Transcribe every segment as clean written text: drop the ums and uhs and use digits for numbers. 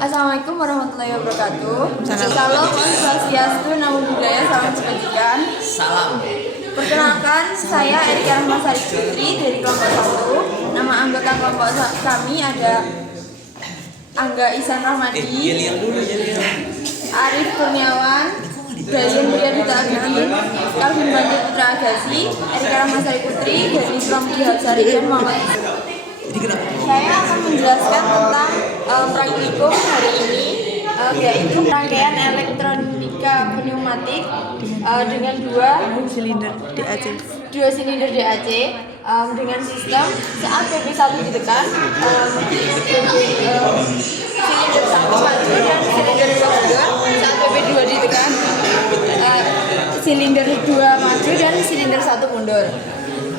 Assalamualaikum warahmatullahi wabarakatuh. Salam Om Swastiastu, Namo Buddhaya, salam kebajikan. Salam. Perkenalkan, saya Erika Rahmasari Putri dari kelompok 1. Nama anggota kelompok kami ada Angga Ihsan Rahmadi, Arif Kurniawan, Brilian Widyadita Abidin, Calvin Bandir Putra Agassi, Erika Rahmasari Putri, Gani Pramudi Hapsari, dan Muhammad. Saya akan menjelaskan tentang praktikum hari ini, yaitu rangkaian elektronika pneumatik dengan dua silinder DAC dengan sistem saat PP1 ditekan, silinder 1 maju dan silinder 2 mundur. Saat PP2 ditekan, silinder 2 maju dan silinder 1 mundur.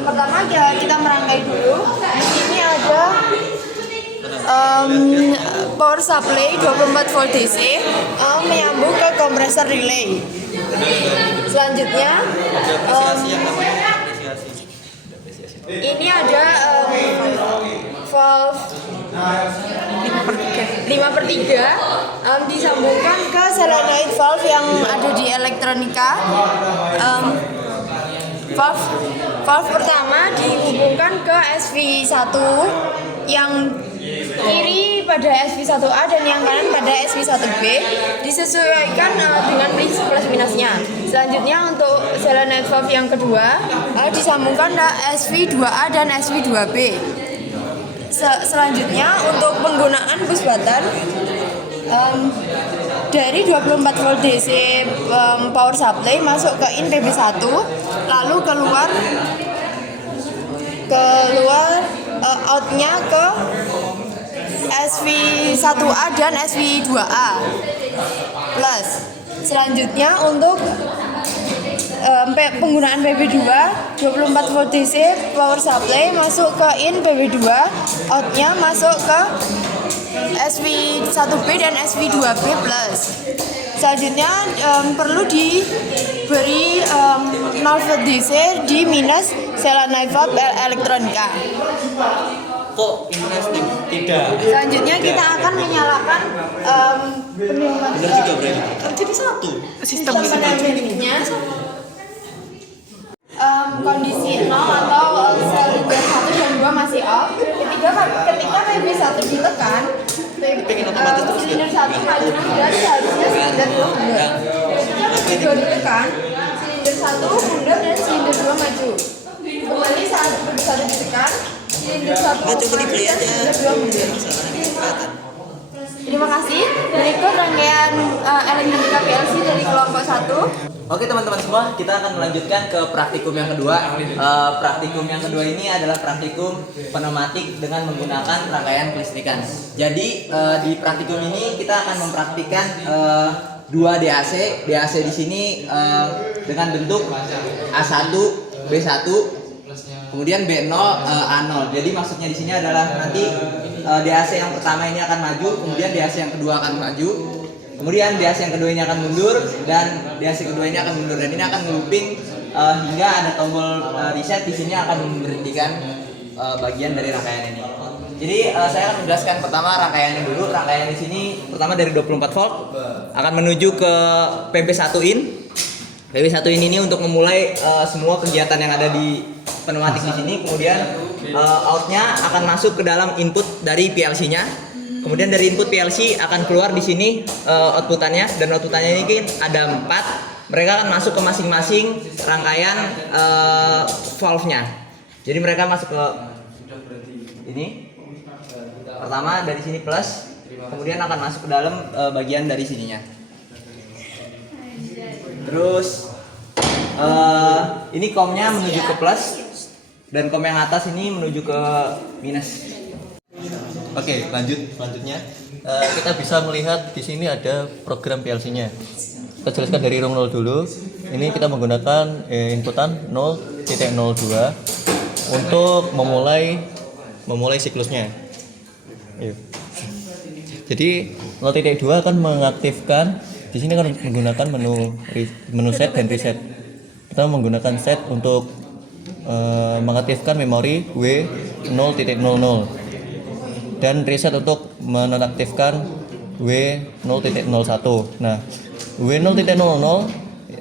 Pertama kita merangkai dulu. Di sini ada power supply 24 volt DC menyambung ke kompresor relay. Selanjutnya ini ada valve 5/3 disambungkan ke solenoid valve yang ada di elektronika. Valve pertama dihubungkan ke SV1 yang kiri pada SV1A dan yang kanan pada SV1B, disesuaikan dengan plus minusnya. Selanjutnya untuk solenoid valve yang kedua disambungkan ke SV2A dan SV2B. Selanjutnya untuk penggunaan bus button dari 24 volt DC power supply masuk ke in PB1, lalu keluar outnya ke SV1A dan SV2A plus. Selanjutnya untuk penggunaan PB2 24 volt DC power supply masuk ke in PB2, outnya masuk ke SV1B dan SV2B plus. Selanjutnya perlu diberi 0 volt DC di minus solenoid valve elektronika. Kok interesting? Tidak. Selanjutnya kita akan menyalakan Benar juga berarti. Kan jadi satu. sistem pneumatiknya. Kondisi 0 atau silinder 1 dan 2 masih off. Ketika PB1 ditekan, silinder 1 maju dan seharusnya silinder 2 mundur. Ketika PB2 ditekan, silinder 1 mundur dan silinder 2 maju. Kembali saat PB1 ditekan, silinder 1 maju dan silinder 2 mundur. Terima kasih. Berikut rangkaian elektronika PLC dari kelompok 1. Oke teman-teman semua, kita akan melanjutkan ke praktikum yang kedua. Praktikum yang kedua ini adalah praktikum pneumatik dengan menggunakan rangkaian kelistrikan. Jadi di praktikum ini kita akan mempraktikkan dua DAC. DAC di sini dengan bentuk A1, B1, kemudian B0, A0. Jadi maksudnya di sini adalah nanti DAC yang pertama ini akan maju, kemudian DAC yang kedua akan maju, kemudian DAC yang kedua ini akan mundur, dan DAC kedua ini akan mundur, dan ini akan nge-looping hingga ada tombol reset. Di sini akan memberhentikan bagian dari rangkaian ini. Jadi saya akan menjelaskan pertama rangkaiannya dulu. Rangkaian di sini pertama dari 24 volt akan menuju ke PB1 in. PB1 in ini untuk memulai semua kegiatan yang ada di pneumatik di sini. Kemudian outnya akan masuk ke dalam input dari PLC-nya. Kemudian dari input PLC akan keluar di sini outputannya, dan outputannya ini ada 4. Mereka akan masuk ke masing-masing rangkaian valve-nya. Jadi mereka masuk ke ini. Pertama dari sini plus, kemudian akan masuk ke dalam bagian dari sininya. Terus ini komnya menuju ke plus, dan kom yang atas ini menuju ke minus. Oke, selanjutnya kita bisa melihat di sini ada program PLC-nya. Kita jelaskan dari ROM 0 dulu. Ini kita menggunakan inputan 0.02 untuk memulai siklusnya. Jadi 0.2 akan mengaktifkan, di sini akan menggunakan menu set dan reset. Kita menggunakan set untuk mengaktifkan memori W0.00 dan reset untuk menonaktifkan W0.01. Nah, W0.00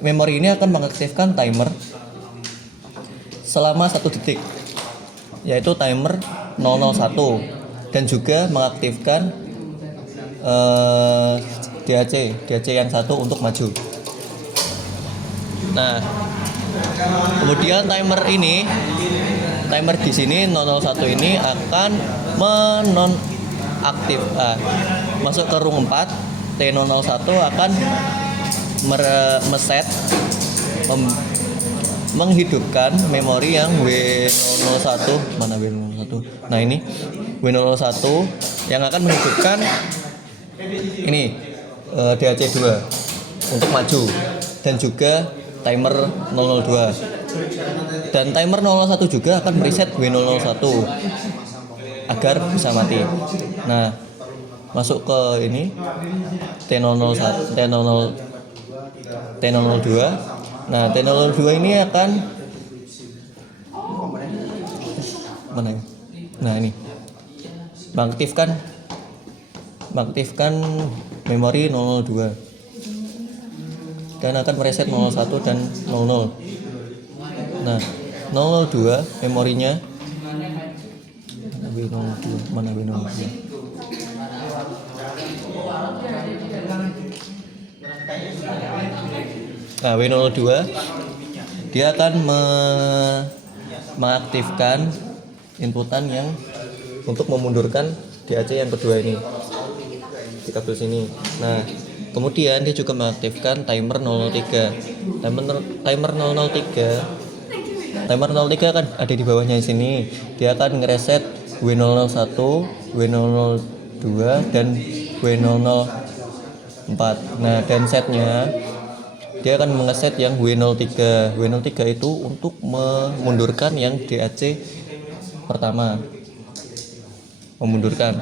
memori ini akan mengaktifkan timer selama 1 detik, yaitu timer 001, dan juga mengaktifkan DAC yang satu untuk maju. Nah, kemudian timer di sini 001 ini akan masuk ke room 4. T001 akan menghidupkan memori yang W01. Mana W01? Nah, ini W01 yang akan menghidupkan ini DAC2 untuk maju, dan juga timer 002. Dan timer 01 juga akan mereset W001 agar bisa mati. Nah, masuk ke ini T001, T002. Nah, T002 ini akan mana ya? Nah, ini mengaktifkan memori 002 dan akan mereset 01 dan 00. Nah, 002 memorinya mana W02? Nah, W02 dia akan mengaktifkan inputan yang untuk memundurkan DAC yang kedua ini di kabel sini. Nah, kemudian dia juga mengaktifkan timer 003. Timer 03 kan ada di bawahnya di sini. Dia akan ngereset W001, W002 dan W004. Nah, dan setnya dia akan mengeset yang W03. W03 itu untuk memundurkan yang DAC pertama. Memundurkan.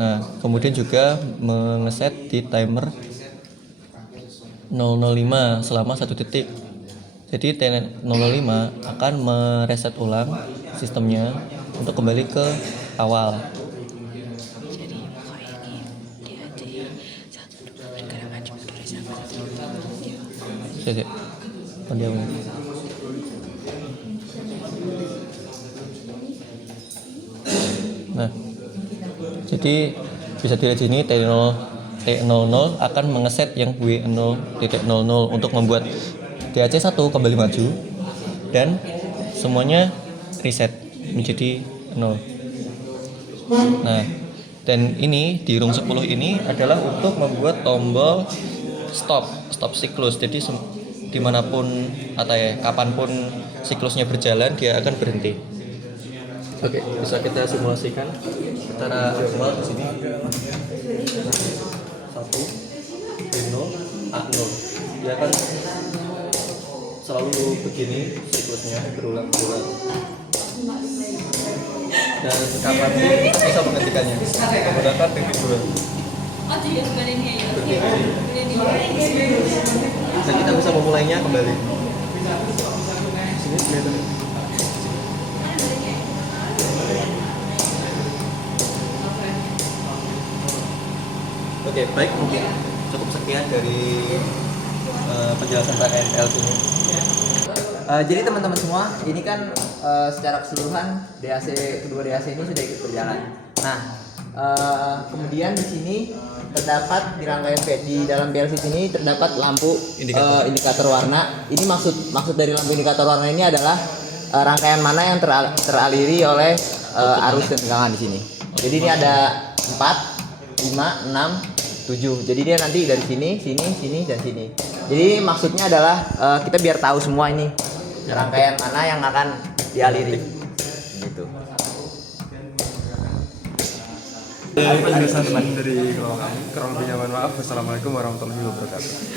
Nah, kemudian juga mengeset di timer 005 selama 1 detik. Jadi T005 akan mereset ulang sistemnya untuk kembali ke awal. Nah, jadi bisa dilihat sini T00 akan mengeset yang W0.00 untuk membuat DAC1 kembali maju dan semuanya reset menjadi 0. Nah, dan ini di room 10 ini adalah untuk membuat tombol stop siklus. Jadi dimanapun atau kapanpun siklusnya berjalan, dia akan berhenti. Oke, bisa kita simulasikan secara aktual di sini. 1, B0, A0. Dia akan selalu begini siklusnya, berulang-ulang. Dan kapanpun bisa menghentikannya menggunakan pivot 2. Dan kita bisa memulainya kembali. Sini kelihatan. Oke, baik, mungkin cukup sekian dari penjelasan rangkaian PLC ini. Jadi teman-teman semua, ini kan secara keseluruhan kedua DAC ini sudah ikut berjalan. Nah, kemudian di sini terdapat di dalam PLC ini terdapat lampu indikator warna. Ini maksud dari lampu indikator warna ini adalah rangkaian mana yang teraliri oleh arus dan tegangan di sini. Jadi ini ada 4, 5, 6, 7. Jadi dia nanti dari sini, dan sini. Jadi maksudnya adalah kita biar tahu semua ini rangkaian mana yang akan dialiri. Gitu. Penjelasan dari kalau kami, kurang lebihnya mohon maaf. Wassalamualaikum warahmatullahi wabarakatuh.